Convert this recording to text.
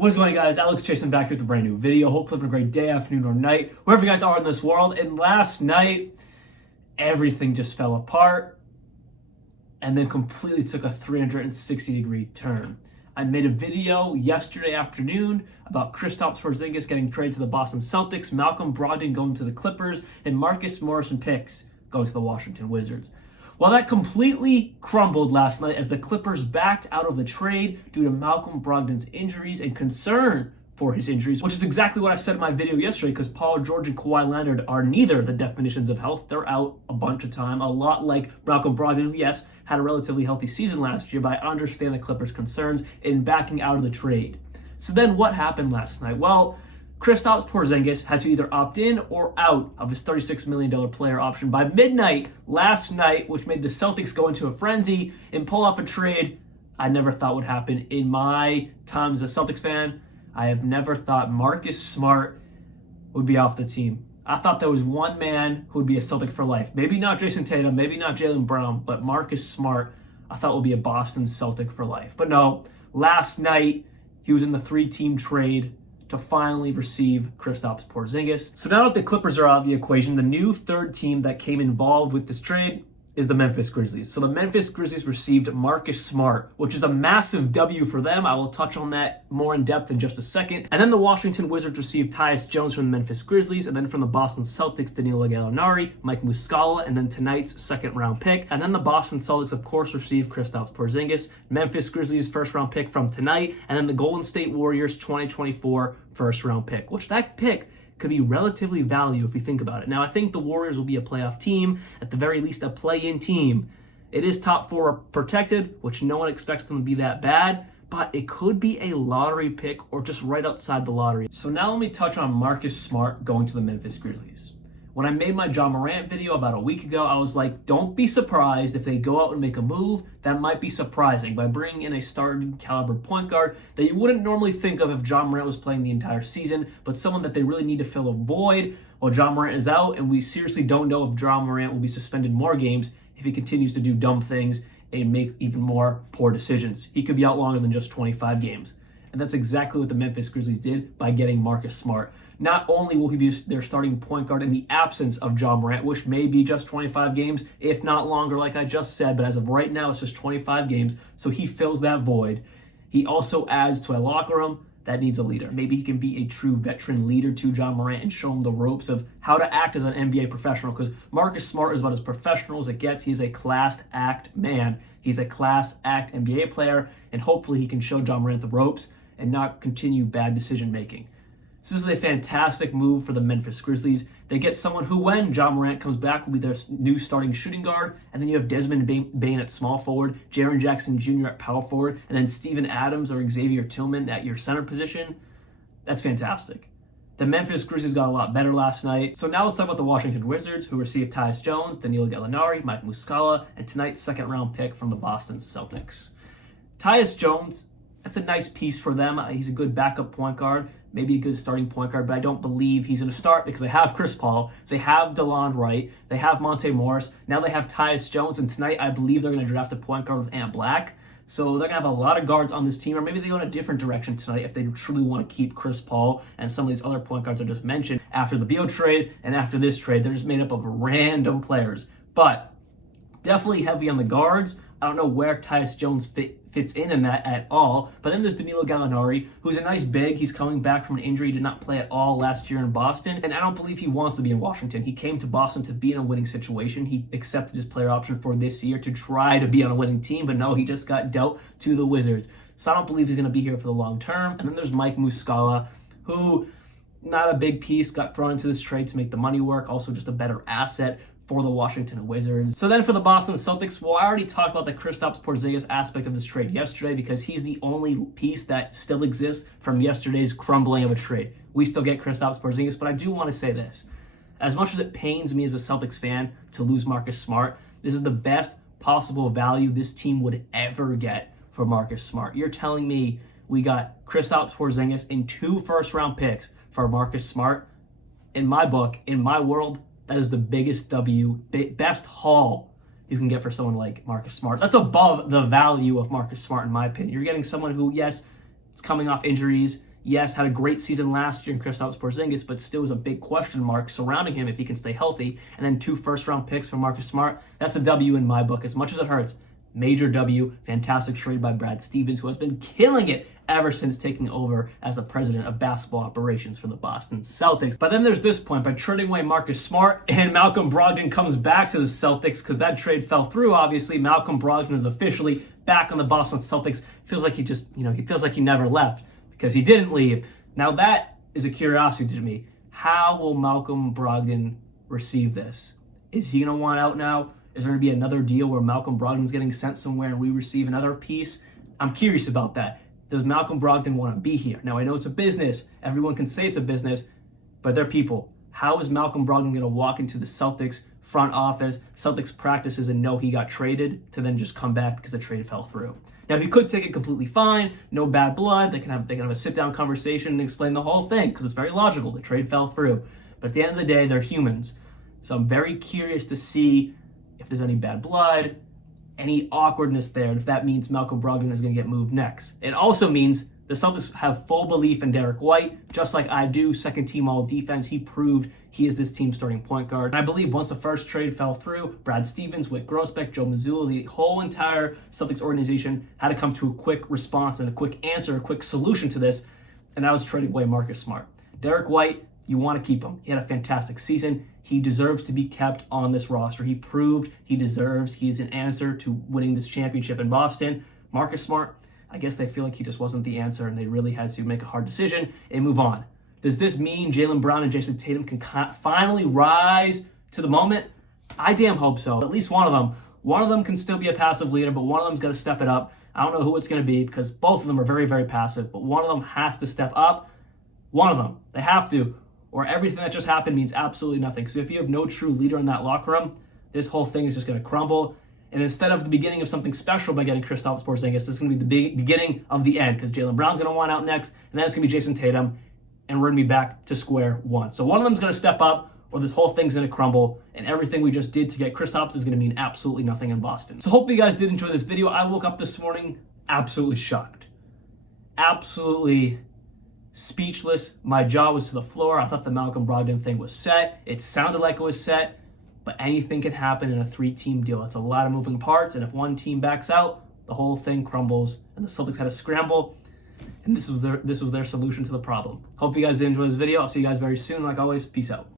What's going on, guys? Alex Chasen back here with a brand new video. Hopefully having a great day, afternoon, or night, wherever you guys are in this world. And last night, everything just fell apart and then completely took a 360-degree turn. I made a video yesterday afternoon about Kristaps getting traded to the Boston Celtics, Malcolm Brogdon going to the Clippers, and Marcus Morris and picks going to the Washington Wizards. Well, that completely crumbled last night as the Clippers backed out of the trade due to Malcolm Brogdon's injuries and concern for his injuries, which is exactly what I said in my video yesterday, because Paul George and Kawhi Leonard are neither the definitions of health. They're out a bunch of time, a lot like Malcolm Brogdon, who, yes, had a relatively healthy season last year, but I understand the Clippers' concerns in backing out of the trade. So then what happened last night? Well, Kristaps had to either opt in or out of his $36 million player option by midnight last night, which made the Celtics go into a frenzy and pull off a trade I never thought would happen in my time as a Celtics fan. I have never thought Marcus Smart would be off the team. I thought there was one man who would be a Celtic for life. Maybe not Jason Tatum, maybe not Jaylen Brown, but Marcus Smart I thought would be a Boston Celtic for life. But no, last night he was in the three-team trade to finally receive Kristaps. So now that the Clippers are out of the equation, the new third team that came involved with this trade is the Memphis Grizzlies. So the Memphis Grizzlies received Marcus Smart, which is a massive W for them. I will touch on that more in depth in just a second. And then the Washington Wizards received Tyus Jones from the Memphis Grizzlies, and then from the Boston Celtics, Danilo Gallinari, Mike Muscala, and then tonight's second-round pick. And then the Boston Celtics, of course, received Kristaps, Memphis Grizzlies first-round pick from tonight, and then the Golden State Warriors 2024 first-round pick, which that pick could be relatively value if you think about it. Now, I think the Warriors will be a playoff team, at the very least a play-in team. It is top four protected, which no one expects them to be that bad, but it could be a lottery pick or just right outside the lottery. So now let me touch on Marcus Smart going to the Memphis Grizzlies. When I made my John Morant video about a week ago, I was like, don't be surprised if they go out and make a move that might be surprising by bringing in a starting caliber point guard that you wouldn't normally think of if John Morant was playing the entire season, but someone that they really need to fill a void while John Morant is out, and we seriously don't know if John Morant will be suspended more games if he continues to do dumb things and make even more poor decisions. He could be out longer than just 25 games. And that's exactly what the Memphis Grizzlies did by getting Marcus Smart. Not only will he be their starting point guard in the absence of John Morant, which may be just 25 games, if not longer, like I just said, but as of right now, it's just 25 games, so he fills that void. He also adds to a locker room that needs a leader. Maybe he can be a true veteran leader to John Morant and show him the ropes of how to act as an NBA professional, because Marcus Smart is about as professional as it gets. He's a class act man. He's a class act NBA player, and hopefully he can show John Morant the ropes and not continue bad decision making. So this is a fantastic move for the Memphis Grizzlies. They get someone who, when John Morant comes back, will be their new starting shooting guard. And then you have Desmond Bane at small forward, Jaren Jackson Jr. at power forward, and then Steven Adams or Xavier Tillman at your center position. That's fantastic. The Memphis Grizzlies got a lot better last night. So now let's talk about the Washington Wizards, who received Tyus Jones, Danilo Gallinari, Mike Muscala, and tonight's second-round pick from the Boston Celtics. Tyus Jones, that's a nice piece for them. He's a good backup point guard, maybe a good starting point guard, but I don't believe he's going to start because they have Chris Paul, they have DeLon Wright, they have Monte Morris, now they have Tyus Jones, and tonight I believe they're going to draft a point guard with Ant Black. So they're going to have a lot of guards on this team, or maybe they go in a different direction tonight if they truly want to keep Chris Paul and some of these other point guards I just mentioned. After the Beal trade and after this trade, they're just made up of random players. But definitely heavy on the guards. I don't know where Tyus Jones fits in that at all. But then there's Danilo Gallinari, who's a nice big. He's coming back from an injury. He did not play at all last year in Boston. And I don't believe he wants to be in Washington. He came to Boston to be in a winning situation. He accepted his player option for this year to try to be on a winning team. But no, he just got dealt to the Wizards. So I don't believe he's going to be here for the long term. And then there's Mike Muscala, who, not a big piece, got thrown into this trade to make the money work. Also just a better asset for the Washington Wizards. So then for the Boston Celtics, well, I already talked about the Kristaps aspect of this trade yesterday because he's the only piece that still exists from yesterday's crumbling of a trade. We still get Kristaps, but I do want to say this. As much as it pains me as a Celtics fan to lose Marcus Smart, this is the best possible value this team would ever get for Marcus Smart. You're telling me we got Kristaps and 2 first-round picks for Marcus Smart? In my book, in my world, that is the biggest best haul you can get for someone like Marcus Smart. That's above the value of Marcus Smart, in my opinion. You're getting someone who, yes, is coming off injuries. Yes, had a great season last year in Kristaps Porzingis, but still was a big question mark surrounding him if he can stay healthy. And then 2 first-round picks for Marcus Smart. That's a W in my book, as much as it hurts. Major W, fantastic trade by Brad Stevens, who has been killing it ever since taking over as the president of basketball operations for the Boston Celtics. But then there's this point, by trading away Marcus Smart, and Malcolm Brogdon comes back to the Celtics because that trade fell through, obviously. Malcolm Brogdon is officially back on the Boston Celtics. Feels like he just, he feels like he never left because he didn't leave. Now that is a curiosity to me. How will Malcolm Brogdon receive this? Is he going to want out now? Is there going to be another deal where Malcolm Brogdon's getting sent somewhere and we receive another piece? I'm curious about that. Does Malcolm Brogdon want to be here? Now, I know it's a business. Everyone can say it's a business, but they're people. How is Malcolm Brogdon going to walk into the Celtics front office, Celtics practices, and know he got traded to then just come back because the trade fell through? Now, he could take it completely fine, no bad blood. They can have a sit-down conversation and explain the whole thing because it's very logical. The trade fell through. But at the end of the day, they're humans. So I'm very curious to see if there's any bad blood, any awkwardness there, and if that means Malcolm Brogdon is going to get moved next. It also means the Celtics have full belief in Derek White, just like I do. Second team all defense. He proved he is this team's starting point guard. And I believe once the first trade fell through, Brad Stevens, Whit Grousbeck, Joe Mazzulla, the whole entire Celtics organization had to come to a quick response and a quick answer, a quick solution to this, and that was trading away Marcus Smart. Derek White, you want to keep him. He had a fantastic season. He deserves to be kept on this roster. He proved he deserves. He is an answer to winning this championship in Boston. Marcus Smart, I guess they feel like he just wasn't the answer and they really had to make a hard decision and move on. Does this mean Jaylen Brown and Jason Tatum can finally rise to the moment? I damn hope so. At least one of them. One of them can still be a passive leader, but one of them's got to step it up. I don't know who it's going to be because both of them are very, very passive, but one of them has to step up. One of them. They have to. Or everything that just happened means absolutely nothing. So if you have no true leader in that locker room, this whole thing is just going to crumble. And instead of the beginning of something special by getting Kristaps Porzingis, this is going to be the beginning of the end because Jaylen Brown's going to want out next, and then it's going to be Jason Tatum, and we're going to be back to square one. So one of them's going to step up, or this whole thing's going to crumble, and everything we just did to get Kristaps is going to mean absolutely nothing in Boston. So hopefully you guys did enjoy this video. I woke up this morning absolutely shocked. Absolutely speechless. My jaw was to the floor. I thought the Malcolm Brogdon thing was set. It sounded like it was set, but anything can happen in a 3-team deal. It's a lot of moving parts, and if one team backs out, the whole thing crumbles, and the Celtics had to scramble, and this was their solution to the problem. Hope you guys did enjoy this video. I'll see you guys very soon. Like always, peace out.